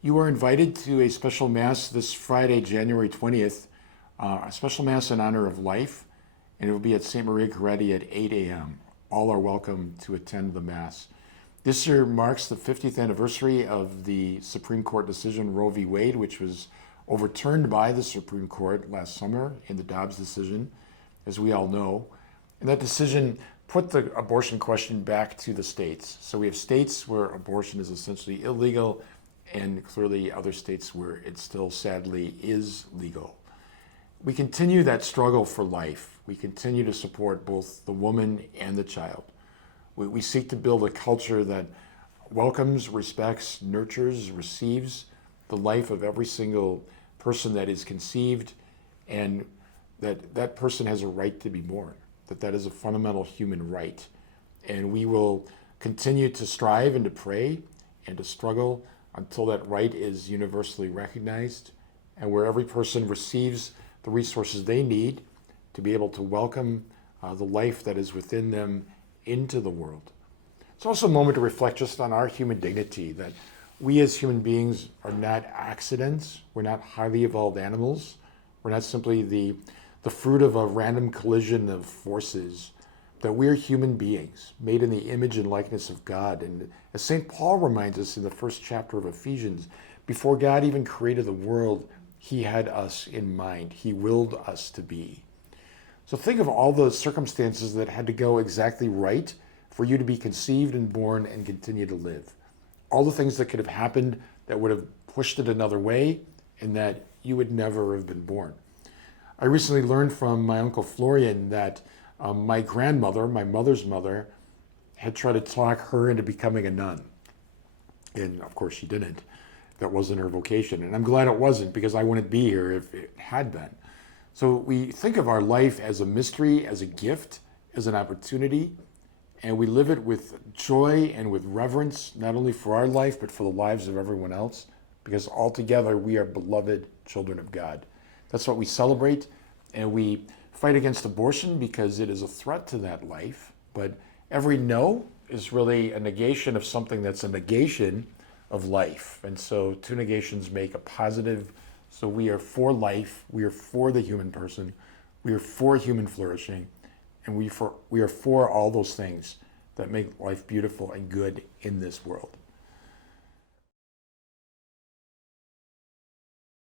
You are invited to a special Mass this Friday, January 20th, a special Mass in honor of life, and it will be at St. Maria Goretti at 8 a.m. All are welcome to attend the Mass. This year marks the 50th anniversary of the Supreme Court decision Roe v. Wade, which was overturned by the Supreme Court last summer in the Dobbs decision, as we all know. And that decision put the abortion question back to the states. So we have states where abortion is essentially illegal, and clearly other states where it still sadly is legal. We continue that struggle for life. We continue to support both the woman and the child. We seek to build a culture that welcomes, respects, nurtures, receives the life of every single person that is conceived, and that person has a right to be born, that is a fundamental human right. And we will continue to strive and to pray and to struggle until that right is universally recognized, and where every person receives the resources they need to be able to welcome the life that is within them into the world. It's also a moment to reflect just on our human dignity, that we as human beings are not accidents. We're not highly evolved animals. We're not simply the fruit of a random collision of forces, that we're human beings made in the image and likeness of God. And as St. Paul reminds us in the first chapter of Ephesians, before God even created the world, he had us in mind. He willed us to be. So think of all the circumstances that had to go exactly right for you to be conceived and born and continue to live. All the things that could have happened that would have pushed it another way, and that you would never have been born. I recently learned from my Uncle Florian that my grandmother, my mother's mother, had tried to talk her into becoming a nun. And of course she didn't. That wasn't her vocation. And I'm glad it wasn't, because I wouldn't be here if it had been. So we think of our life as a mystery, as a gift, as an opportunity, and we live it with joy and with reverence, not only for our life, but for the lives of everyone else, because altogether we are beloved children of God. That's what we celebrate, and we fight against abortion because it is a threat to that life. But every no is really a negation of something that's a negation of life. And so two negations make a positive. So we are for life, we are for the human person, we are for human flourishing, and we are for all those things that make life beautiful and good in this world.